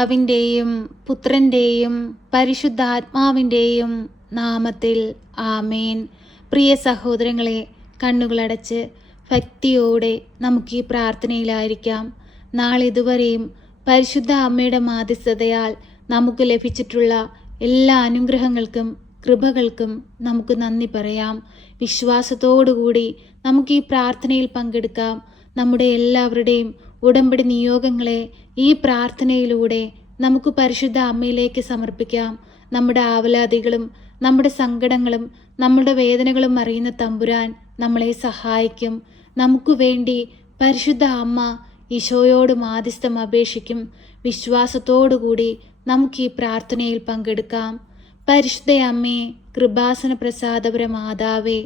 പിതാവിൻ്റെയും പുത്രൻ്റെയും പരിശുദ്ധാത്മാവിൻ്റെയും നാമത്തിൽ ആമേൻ. പ്രിയ സഹോദരങ്ങളെ, കണ്ണുകളടച്ച് ഭക്തിയോടെ നമുക്ക് ഈ പ്രാർത്ഥനയിലായിരിക്കാം. നാളിതുവരെയും പരിശുദ്ധ അമ്മയുടെ മാധ്യസ്ഥതയാൽ നമുക്ക് ലഭിച്ചിട്ടുള്ള എല്ലാ അനുഗ്രഹങ്ങൾക്കും കൃപകൾക്കും നമുക്ക് നന്ദി പറയാം. വിശ്വാസത്തോടുകൂടി നമുക്ക് ഈ പ്രാർത്ഥനയിൽ പങ്കെടുക്കാം. നമ്മുടെ എല്ലാവരുടെയും ഉടമ്പടി നിയോഗങ്ങളെ ഈ പ്രാർത്ഥനയിലൂടെ നമുക്ക് പരിശുദ്ധ അമ്മയിലേക്ക് സമർപ്പിക്കാം. നമ്മുടെ ആവലാതികളും നമ്മുടെ സങ്കടങ്ങളും നമ്മുടെ വേദനകളും അറിയുന്ന തമ്പുരാൻ നമ്മളെ സഹായിക്കും. നമുക്ക് വേണ്ടി പരിശുദ്ധ അമ്മ ഈശോയോട് മാധ്യസ്ഥം അപേക്ഷിക്കും. വിശ്വാസത്തോടുകൂടി നമുക്ക് ഈ പ്രാർത്ഥനയിൽ പങ്കെടുക്കാം. പരിശുദ്ധ അമ്മേ, കൃപാസന പ്രസാദപര മാതാവേ,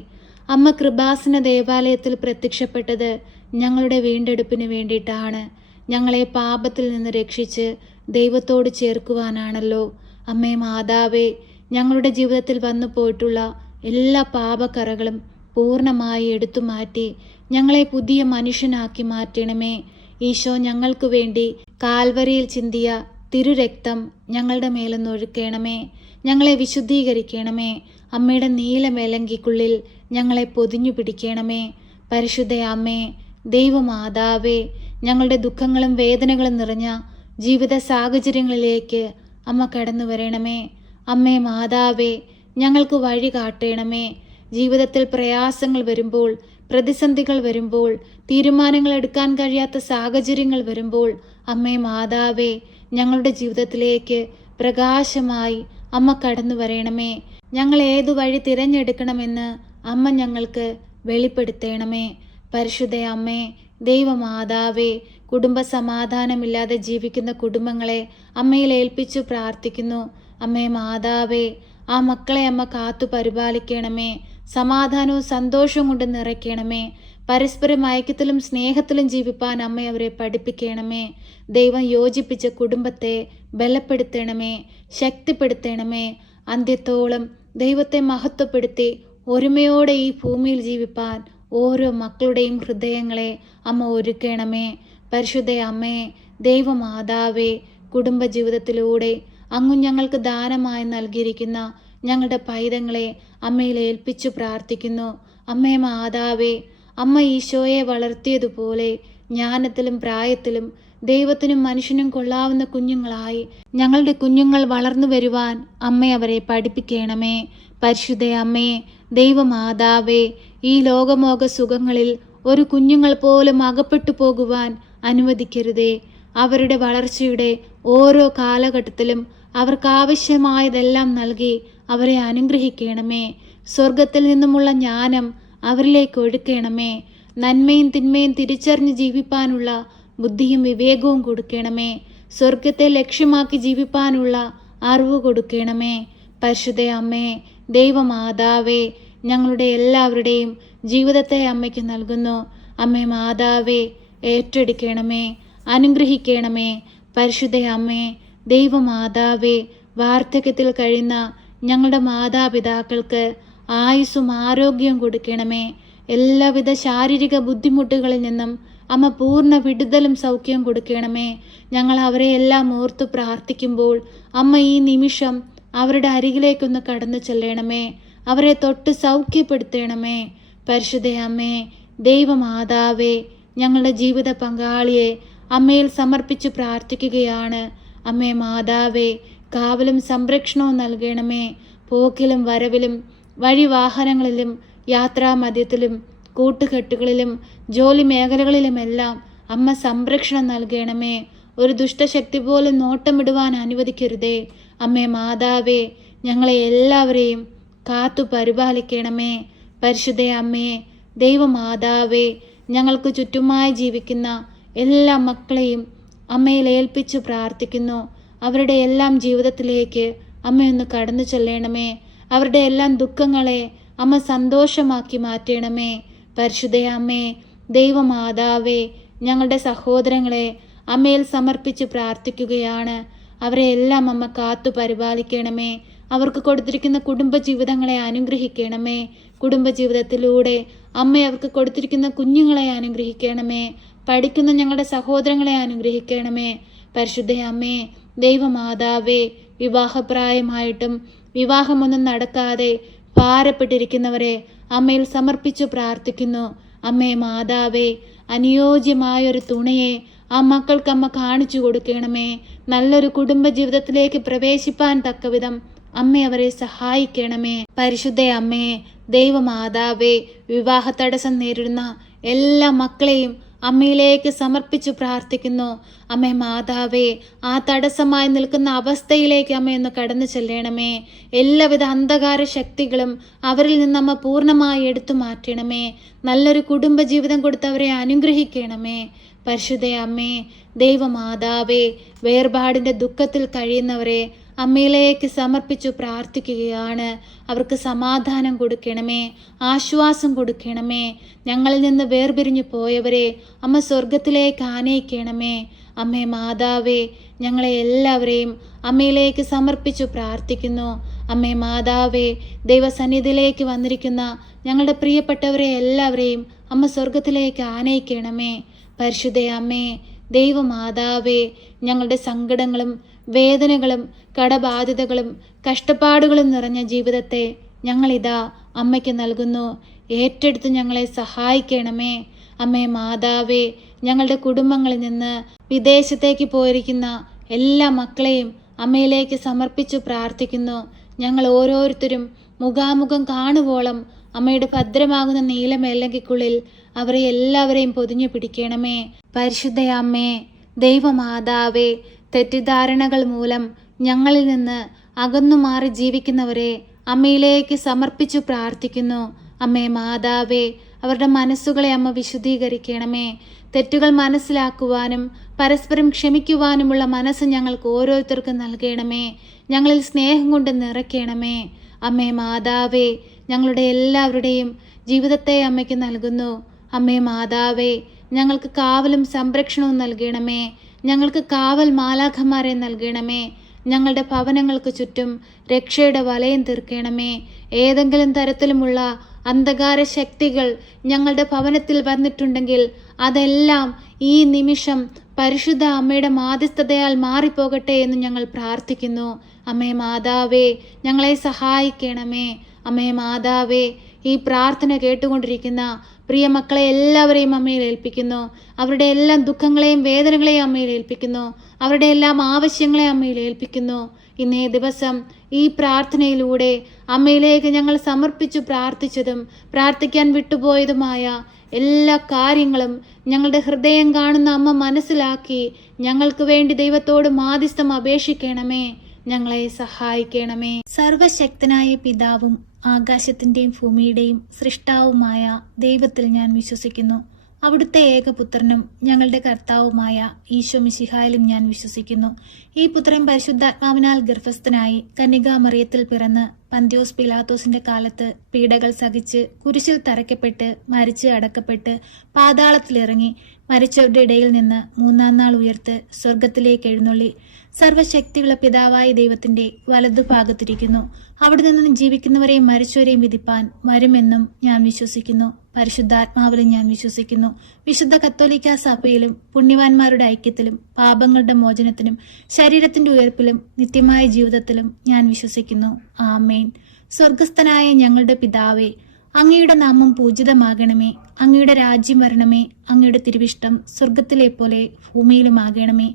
അമ്മ കൃപാസന ദേവാലയത്തിൽ പ്രത്യക്ഷപ്പെട്ടത് ഞങ്ങളുടെ വീണ്ടെടുപ്പിന് വേണ്ടിയിട്ടാണ്. ഞങ്ങളെ പാപത്തിൽ നിന്ന് രക്ഷിച്ച് ദൈവത്തോട് ചേർക്കുവാനാണല്ലോ. അമ്മേ മാതാവേ, ഞങ്ങളുടെ ജീവിതത്തിൽ വന്നു പോയിട്ടുള്ള എല്ലാ പാപക്കറകളും പൂർണ്ണമായി എടുത്തു മാറ്റി ഞങ്ങളെ പുതിയ മനുഷ്യനാക്കി മാറ്റണമേ. ഈശോ ഞങ്ങൾക്ക് വേണ്ടി കാൽവരിയിൽ ചിന്തിയ തിരുരക്തം ഞങ്ങളുടെ മേലൊന്നൊഴുക്കണമേ. ഞങ്ങളെ വിശുദ്ധീകരിക്കണമേ. അമ്മയുടെ നീലമേലങ്കിക്കുള്ളിൽ ഞങ്ങളെ പൊതിഞ്ഞു പിടിക്കണമേ. പരിശുദ്ധ അമ്മേ, ദൈവമാതാവേ, ഞങ്ങളുടെ ദുഃഖങ്ങളും വേദനകളും നിറഞ്ഞ ജീവിത സാഹചര്യങ്ങളിലേക്ക് അമ്മ കടന്നു വരണമേ. അമ്മേ മാതാവേ, ഞങ്ങൾക്ക് വഴി കാട്ടണമേ. ജീവിതത്തിൽ പ്രയാസങ്ങൾ വരുമ്പോൾ, പ്രതിസന്ധികൾ വരുമ്പോൾ, തീരുമാനങ്ങൾ എടുക്കാൻ കഴിയാത്ത സാഹചര്യങ്ങൾ വരുമ്പോൾ, അമ്മേ മാതാവേ, ഞങ്ങളുടെ ജീവിതത്തിലേക്ക് പ്രകാശമായി അമ്മ കടന്നു വരണമേ. ഞങ്ങൾ ഏതു വഴി തിരഞ്ഞെടുക്കണമെന്ന് അമ്മ ഞങ്ങൾക്ക് വെളിപ്പെടുത്തണമേ. പരിശുദ്ധ അമ്മേ, ദൈവമാതാവേ, കുടുംബ സമാധാനമില്ലാതെ ജീവിക്കുന്ന കുടുംബങ്ങളെ അമ്മയിൽ ഏൽപ്പിച്ചു പ്രാർത്ഥിക്കുന്നു. അമ്മേ മാതാവേ, ആ മക്കളെ അമ്മ കാത്തു പരിപാലിക്കണമേ. സമാധാനവും സന്തോഷവും കൊണ്ട് നിറയ്ക്കണമേ. പരസ്പരം ഐക്യത്തിലും സ്നേഹത്തിലും ജീവിപ്പാൻ അമ്മ അവരെ പഠിപ്പിക്കണമേ. ദൈവം യോജിപ്പിച്ച കുടുംബത്തെ ബലപ്പെടുത്തണമേ, ശക്തിപ്പെടുത്തണമേ. അന്ത്യത്തോളം ദൈവത്തെ മഹത്വപ്പെടുത്തി ഒരുമയോടെ ഈ ഭൂമിയിൽ ജീവിപ്പാൻ ഓരോ മക്കളുടെയും ഹൃദയങ്ങളെ അമ്മ ഒരുക്കണമേ. പരിശുദ്ധ അമ്മേ, ദൈവമാതാവേ, കുടുംബജീവിതത്തിലൂടെ അങ്ങ് ഞങ്ങൾക്ക് ദാനമായി നൽകിയിരിക്കുന്ന ഞങ്ങളുടെ പൈതങ്ങളെ അമ്മയിൽ ഏൽപ്പിച്ചു പ്രാർത്ഥിക്കുന്നു. അമ്മേ മാതാവേ, അമ്മ ഈശോയെ വളർത്തിയതുപോലെ ജ്ഞാനത്തിലും പ്രായത്തിലും ദൈവത്തിനും മനുഷ്യനും കൊള്ളാവുന്ന കുഞ്ഞുങ്ങളായി ഞങ്ങളുടെ കുഞ്ഞുങ്ങൾ വളർന്നു വരുവാൻ അമ്മ അവരെ പഠിപ്പിക്കണമേ. പരിശുദ്ധ അമ്മേ, ദൈവമാതാവേ, ഈ ലോകമോഹ സുഖങ്ങളിൽ ഒരു കുഞ്ഞുങ്ങൾ പോലും അകപ്പെട്ടു പോകുവാൻ അനുവദിക്കരുതേ. അവരുടെ വളർച്ചയുടെ ഓരോ കാലഘട്ടത്തിലും അവർക്ക് ആവശ്യമായതെല്ലാം നൽകി അവരെ അനുഗ്രഹിക്കണമേ. സ്വർഗത്തിൽ നിന്നുമുള്ള ജ്ഞാനം അവരിലേക്ക് ഒഴുക്കണമേ. നന്മയും തിന്മയും തിരിച്ചറിഞ്ഞ് ജീവിപ്പാനുള്ള ബുദ്ധിയും വിവേകവും കൊടുക്കണമേ. സ്വർഗത്തെ ലക്ഷ്യമാക്കി ജീവിപ്പാനുള്ള അറിവ് കൊടുക്കണമേ. പരിശുദ്ധ അമ്മേ, ദൈവമാതാവേ, ഞങ്ങളുടെ എല്ലാവരുടെയും ജീവിതത്തെ അമ്മയ്ക്ക് നൽകുന്നു. അമ്മേ മാതാവേ, ഏറ്റെടുക്കണമേ, അനുഗ്രഹിക്കണമേ. പരിശുദ്ധ അമ്മേ, ദൈവമാതാവേ, വാർദ്ധക്യത്തിൽ കഴിയുന്ന ഞങ്ങളുടെ മാതാപിതാക്കൾക്ക് ആയുസ്സും ആരോഗ്യവും കൊടുക്കണമേ. എല്ലാവിധ ശാരീരിക ബുദ്ധിമുട്ടുകളിൽ നിന്നും അമ്മ പൂർണ്ണ വിടുതലും സൗഖ്യവും കൊടുക്കണമേ. ഞങ്ങൾ അവരെ എല്ലാം ഓർത്തു പ്രാർത്ഥിക്കുമ്പോൾ അമ്മ ഈ നിമിഷം അവരുടെ അരികിലേക്കൊന്ന് കടന്നു ചെല്ലണമേ. അവരെ തൊട്ട് സൗഖ്യപ്പെടുത്തണമേ. പരിശുദ്ധ അമ്മേ, ദൈവമാതാവേ, ഞങ്ങളുടെ ജീവിത പങ്കാളിയെ അമ്മയിൽ സമർപ്പിച്ചു പ്രാർത്ഥിക്കുകയാണ്. അമ്മേ മാതാവേ, കാവലും സംരക്ഷണവും നൽകണമേ. പോക്കിലും വരവിലും വഴിവാഹനങ്ങളിലും യാത്രാമധ്യത്തിലും കൂട്ടുകെട്ടുകളിലും ജോലി മേഖലകളിലുമെല്ലാം അമ്മ സംരക്ഷണം നൽകണമേ. ഒരു ദുഷ്ടശക്തി പോലും നോട്ടമിടുവാൻ അനുവദിക്കരുതേ. അമ്മേ മാതാവേ, ഞങ്ങളെ എല്ലാവരെയും കാത്തു പരിപാലിക്കണമേ. പരിശുദ്ധ അമ്മേ, ദൈവമാതാവേ, ഞങ്ങൾക്ക് ചുറ്റുമായി ജീവിക്കുന്ന എല്ലാ മക്കളെയും അമ്മയിൽ ഏൽപ്പിച്ചു പ്രാർത്ഥിക്കുന്നു. അവരുടെ എല്ലാം ജീവിതത്തിലേക്ക് അമ്മയൊന്ന് കടന്നു ചെല്ലണമേ. അവരുടെ എല്ലാം ദുഃഖങ്ങളെ അമ്മ സന്തോഷമാക്കി മാറ്റണമേ. പരിശുദ്ധ അമ്മേ, ദൈവമാതാവേ, ഞങ്ങളുടെ സഹോദരങ്ങളെ അമ്മയിൽ സമർപ്പിച്ച് പ്രാർത്ഥിക്കുകയാണ്. അവരെ എല്ലാം അമ്മ കാത്തു പരിപാലിക്കണമേ. അവർക്ക് കൊടുത്തിരിക്കുന്ന കുടുംബജീവിതങ്ങളെ അനുഗ്രഹിക്കണമേ. കുടുംബജീവിതത്തിലൂടെ അമ്മ അവർക്ക് കൊടുത്തിരിക്കുന്ന കുഞ്ഞുങ്ങളെ അനുഗ്രഹിക്കണമേ. പഠിക്കുന്ന ഞങ്ങളുടെ സഹോദരങ്ങളെ അനുഗ്രഹിക്കണമേ. പരിശുദ്ധ അമ്മേ, ദൈവമാതാവേ, വിവാഹപ്രായമായിട്ടും വിവാഹമൊന്നും നടക്കാതെ ഭാരപ്പെട്ടിരിക്കുന്നവരെ അമ്മയിൽ സമർപ്പിച്ചു പ്രാർത്ഥിക്കുന്നു. അമ്മേ മാതാവേ, അനുയോജ്യമായൊരു തുണയെ ആ മക്കൾക്ക് അമ്മ കാണിച്ചു കൊടുക്കണമേ. നല്ലൊരു കുടുംബ ജീവിതത്തിലേക്ക് പ്രവേശിപ്പാൻ തക്കവിധം അമ്മ അവരെ സഹായിക്കണമേ. പരിശുദ്ധ അമ്മേ, ദൈവമാതാവേ, വിവാഹ തടസ്സം നേരിടുന്ന എല്ലാ മക്കളെയും അമ്മയിലേക്ക് സമർപ്പിച്ചു പ്രാർത്ഥിക്കുന്നു. അമ്മേ മാതാവേ, ആ തടസ്സമായി നിൽക്കുന്ന അവസ്ഥയിലേക്ക് അമ്മയൊന്ന് കടന്നു ചെല്ലണമേ. എല്ലാവിധ അന്ധകാര ശക്തികളും അവരിൽ നിന്ന് അമ്മ പൂർണ്ണമായി എടുത്തു മാറ്റണമേ. നല്ലൊരു കുടുംബ ജീവിതം കൊടുത്തവരെ അനുഗ്രഹിക്കണമേ. പരിശുദ്ധ അമ്മേ, ദൈവമാതാവേ, വേർപാടിൻ്റെ ദുഃഖത്തിൽ കഴിയുന്നവരെ അമ്മയിലേക്ക് സമർപ്പിച്ചു പ്രാർത്ഥിക്കുകയാണ്. അവർക്ക് സമാധാനം കൊടുക്കണമേ, ആശ്വാസം കൊടുക്കണമേ. ഞങ്ങളിൽ നിന്ന് വേർപിരിഞ്ഞു പോയവരെ അമ്മ സ്വർഗത്തിലേക്ക് ആനയിക്കണമേ. അമ്മേ മാതാവേ, ഞങ്ങളെ എല്ലാവരെയും അമ്മയിലേക്ക് സമർപ്പിച്ചു പ്രാർത്ഥിക്കുന്നു. അമ്മേ മാതാവേ, ദൈവസന്നിധിയിലേക്ക് വന്നിരിക്കുന്ന ഞങ്ങളുടെ പ്രിയപ്പെട്ടവരെ എല്ലാവരെയും അമ്മ സ്വർഗത്തിലേക്ക് ആനയിക്കണമേ. പരിശുദ്ധ അമ്മേ, ദൈവമാതാവേ, ഞങ്ങളുടെ സങ്കടങ്ങളും വേദനകളും കടബാധ്യതകളും കഷ്ടപ്പാടുകളും നിറഞ്ഞ ജീവിതത്തെ ഞങ്ങളിതാ അമ്മയ്ക്ക് നൽകുന്നു. ഏറ്റെടുത്ത് ഞങ്ങളെ സഹായിക്കണമേ. അമ്മേ മാതാവേ, ഞങ്ങളുടെ കുടുംബങ്ങളിൽ നിന്ന് വിദേശത്തേക്ക് പോയിരിക്കുന്ന എല്ലാ മക്കളെയും അമ്മയിലേക്ക് സമർപ്പിച്ചു പ്രാർത്ഥിക്കുന്നു. ഞങ്ങൾ ഓരോരുത്തരും മുഖാമുഖം കാണുവോളം അമ്മയുടെ ഭദ്രമാകുന്ന നീലമേലങ്കിക്കുള്ളിൽ അവരെ എല്ലാവരെയും പൊതിഞ്ഞു പിടിക്കണമേ. പരിശുദ്ധ അമ്മേ, ദൈവമാതാവേ, തെറ്റിദ്ധാരണകൾ മൂലം ഞങ്ങളിൽ നിന്ന് അകന്നു മാറി ജീവിക്കുന്നവരെ അമ്മയിലേക്ക് സമർപ്പിച്ചു പ്രാർത്ഥിക്കുന്നു. അമ്മേ മാതാവേ, അവരുടെ മനസ്സുകളെ അമ്മ വിശുദ്ധീകരിക്കണമേ. തെറ്റുകൾ മനസ്സിലാക്കുവാനും പരസ്പരം ക്ഷമിക്കുവാനുമുള്ള മനസ്സ് ഞങ്ങൾക്ക് ഓരോരുത്തർക്കും നൽകണമേ. ഞങ്ങളിൽ സ്നേഹം കൊണ്ട് നിറയ്ക്കണമേ. അമ്മേ മാതാവേ, ഞങ്ങളുടെ എല്ലാവരുടെയും ജീവിതത്തെ അമ്മയ്ക്ക് നൽകുന്നു. അമ്മേ മാതാവേ, ഞങ്ങൾക്ക് കാവലും സംരക്ഷണവും നൽകണമേ. ഞങ്ങൾക്ക് കാവൽ മാലാഖമാരെ നൽകണമേ. ഞങ്ങളുടെ ഭവനങ്ങൾക്ക് ചുറ്റും രക്ഷയുടെ വലയം തീർക്കണമേ. ഏതെങ്കിലും തരത്തിലുമുള്ള അന്ധകാര ശക്തികൾ ഞങ്ങളുടെ ഭവനത്തിൽ വന്നിട്ടുണ്ടെങ്കിൽ അതെല്ലാം ഈ നിമിഷം പരിശുദ്ധ അമ്മയുടെ മാധ്യസ്ഥതയാൽ മാറിപ്പോകട്ടെ എന്ന് ഞങ്ങൾ പ്രാർത്ഥിക്കുന്നു. അമ്മേ മാതാവേ, ഞങ്ങളെ സഹായിക്കണമേ. അമ്മേ മാതാവേ, ഈ പ്രാർത്ഥന കേട്ടുകൊണ്ടിരിക്കുന്ന പ്രിയ മക്കളെ എല്ലാവരെയും അമ്മയിൽ ഏൽപ്പിക്കുന്നു. അവരുടെ എല്ലാ ദുഃഖങ്ങളെയും വേദനകളെയും അമ്മയിൽ ഏൽപ്പിക്കുന്നു. അവരുടെ എല്ലാം ആവശ്യങ്ങളെ അമ്മയിൽ ഏൽപ്പിക്കുന്നു. ഇന്നേ ദിവസം ഈ പ്രാർത്ഥനയിലൂടെ അമ്മയിലേക്ക് ഞങ്ങൾ സമർപ്പിച്ചു പ്രാർത്ഥിച്ചതും പ്രാർത്ഥിക്കാൻ വിട്ടുപോയതുമായ എല്ലാ കാര്യങ്ങളും ഞങ്ങളുടെ ഹൃദയം കാണുന്ന അമ്മ മനസ്സിലാക്കി ഞങ്ങൾക്ക് വേണ്ടി ദൈവത്തോട് മാധ്യസ്ഥം അപേക്ഷിക്കണമേ. ഞങ്ങളെ സഹായിക്കണമേ. സർവശക്തനായ പിതാവും ആകാശത്തിൻ്റെയും ഭൂമിയുടെയും സൃഷ്ടാവുമായ ദൈവത്തിൽ ഞാൻ വിശ്വസിക്കുന്നു. അവിടുത്തെ ഏകപുത്രനും ഞങ്ങളുടെ കർത്താവുമായ ഈശോ മിശിഹായിലും ഞാൻ വിശ്വസിക്കുന്നു. ഈ പുത്രൻ പരിശുദ്ധാത്മാവിനാൽ ഗർഭസ്ഥനായി കന്യകാമറിയത്തിൽ പിറന്ന് പന്തിയോസ് പിലാത്തോസിന്റെ കാലത്ത് പീഡകൾ സഹിച്ച് കുരിശിൽ തറയ്ക്കപ്പെട്ട് മരിച്ച് അടക്കപ്പെട്ട് പാതാളത്തിലിറങ്ങി മരിച്ചവരുടെ ഇടയിൽ നിന്ന് മൂന്നാം നാൾ ഉയർത്ത് സ്വർഗത്തിലേക്ക് എഴുന്നള്ളി സർവശക്തിയുള്ള പിതാവായ ദൈവത്തിന്റെ വലതുഭാഗത്തിരിക്കുന്നു. അവിടെ നിന്ന് ജീവിക്കുന്നവരെയും മരിച്ചവരെയും വിധിപ്പാൻ വരുമെന്നും ഞാൻ വിശ്വസിക്കുന്നു. പരിശുദ്ധാത്മാവിലും ഞാൻ വിശ്വസിക്കുന്നു. വിശുദ്ധ കത്തോലിക്ക സഭയിലും പുണ്യവാന്മാരുടെ ഐക്യത്തിലും പാപങ്ങളുടെ മോചനത്തിനും ശരീരത്തിന്റെ ഉയർപ്പിലും നിത്യമായ ജീവിതത്തിലും ഞാൻ വിശ്വസിക്കുന്നു. ആമേൻ. സ്വർഗസ്ഥനായ ഞങ്ങളുടെ പിതാവേ, അങ്ങയുടെ നാമം പൂജിതമാകണമേ. അങ്ങയുടെ രാജ്യം വരണമേ. അങ്ങയുടെ തിരുവിഷ്ടം സ്വർഗത്തിലെ പോലെ ഭൂമിയിലുമാകണമേ.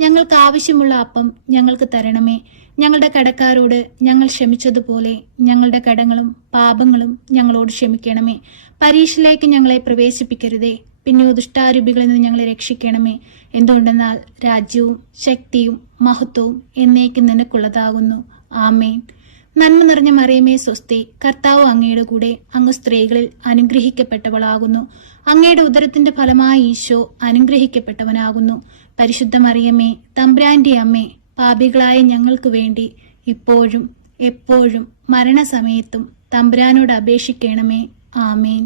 ഞങ്ങൾക്ക് ആവശ്യമുള്ള അപ്പം ഞങ്ങൾക്ക് തരണമേ. ഞങ്ങളുടെ കടക്കാരോട് ഞങ്ങൾ ക്ഷമിച്ചതുപോലെ ഞങ്ങളുടെ കടങ്ങളും പാപങ്ങളും ഞങ്ങളോട് ക്ഷമിക്കണമേ. പരീക്ഷയിലേക്ക് ഞങ്ങളെ പ്രവേശിപ്പിക്കരുതേ, പിന്നെ ദുഷ്ടാരൂപികളിൽ നിന്ന് ഞങ്ങളെ രക്ഷിക്കണമേ. എന്തുകൊണ്ടെന്നാൽ രാജ്യവും ശക്തിയും മഹത്വവും എന്നേക്കും നിനക്കുള്ളതാകുന്നു. ആമേൻ. നന്മ നിറഞ്ഞ മറിയമേ സ്വസ്തി, കർത്താവ് അങ്ങയുടെ കൂടെ, അങ്ങ് സ്ത്രീകളിൽ അനുഗ്രഹിക്കപ്പെട്ടവളാകുന്നു. അങ്ങയുടെ ഉദരത്തിന്റെ ഫലമായ ഈശോ അനുഗ്രഹിക്കപ്പെട്ടവനാകുന്നു. പരിശുദ്ധ മറിയമേ, തമ്പുരാന്റെ അമ്മേ, പാപികളായ ഞങ്ങൾക്ക് വേണ്ടി ഇപ്പോഴും എപ്പോഴും മരണസമയത്തും തമ്പുരാനോട് അപേക്ഷിക്കണമേ. ആമേൻ.